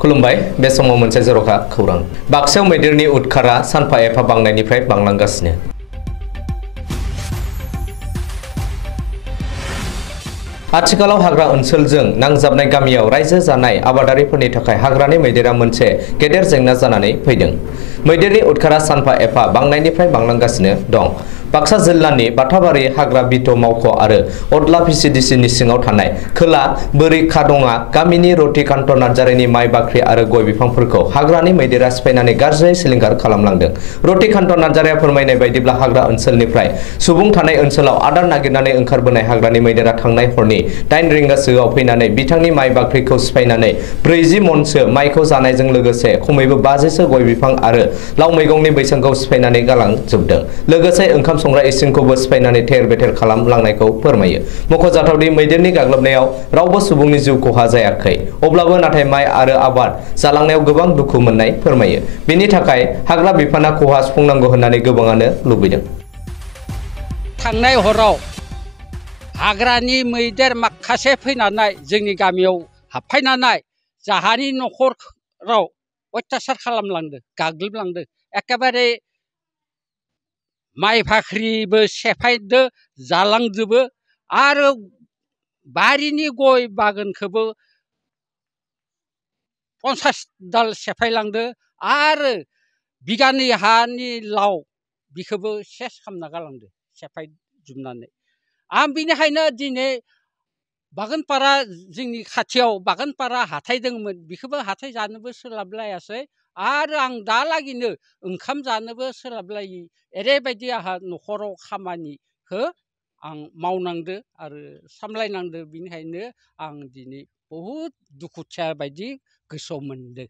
खुलुमबाय बे समाव मोनसे जर'खा खौरां बाक्सायाव मैदेरनि उदखारा सानफा एफा बांनायनिफ्राय बांलांगासिनो आथिखालाव हाग्रा ओनसोलजों नांजाबनाय गामियाव रायजो जानाय आबादारिफोरनि थाखाय हाग्रानि मैदेरा मोनसे गेदेर जेंना जानानै फैदों। मैदेरनि उदखारा सानफा एफा बांनायनिफ्राय बांलांगासिनो दं। बाक्सा जिल्लानि बाथाबारि हाग्रा बिट' मावख' आरो अदला भिसिडिसिनि सिङाव थानाय खोला बोरि खादङा गामिनि रतिकान्त नार्जारिनि माइ बाख्रि आरो गय बिफांफोरखौ हाग्रानि मैदेरा सिफायनानै गाज्रियै सिलिंखार खालामलांदों। रतिकान्त नार्जारिया फोरमायनाय बायदिब्ला हाग्रा ओनसोलनिफ्राय सुबुं थानाय ओनसोलाव आदार नागिरनानै ओंखारबोनाय हाग्रानि मैदेरा थांनाय हरनि 8 रिंगासोआव फैनानै बिथांनि माइ बाख्रिखौ सिफायनानै 40 मनसो माइखौ जानायजों लोगोसे खमैबो 50सो गय बिफां आरो लाव मैगंनि बैसांखौ सिफायनानै गालांजोबदों। लोगोसे ओंखाम संग्रा इसिंखौबो सिफायनानै थेर बेथेर खालामलांनायखौ फोरमायो। मख'जाथावदि मैदेरनि गाग्लोबनायाव रावबो सुबुंनि जिउ खहा जायाखै। अब्लाबो नाथाय माइ आरो आबाद जालांनायाव गोबां दुखु मोननाय फोरमायो। बेनि थाखाय हाग्रा बिफाना खहा सुफुंनांगौ होननानै गोबाङानो लुबैदों। थांनाय हराव हाग्रानि मैदेर माखासे फैनानै जोंनि गामियाव हाबफैनानै जाहानि न'खराव अत्याचार खालामलांदों, गाग्लोबलांदों। एखेबारे माइ बाख्रिबो सेफायदो जालांजोबो आरो बारिनि गय बागानखौबो 50 दाल सेफायलांदो आरो बिगानै हानि लाव बिखौबो सेस खालामना गालांदो सेफायजोबनानै। आं बिनिखायनो दिनै बागानपारा जोंनि खाथियाव बागानपारा हाथाय दंमोन, बेखौबो हाथाय जानोबो सोलाबलायासै आरो आं दालागिनो ओंखाम जानोबो सोलाबलायि ओरैबायदि आंहा न'खराव खामानिखौ आं मावनांदो आरो सामलायनांदो। बिनिखायनो आं दिनै बहुद दुखुथिया बायदि गोसोआव मोनदों।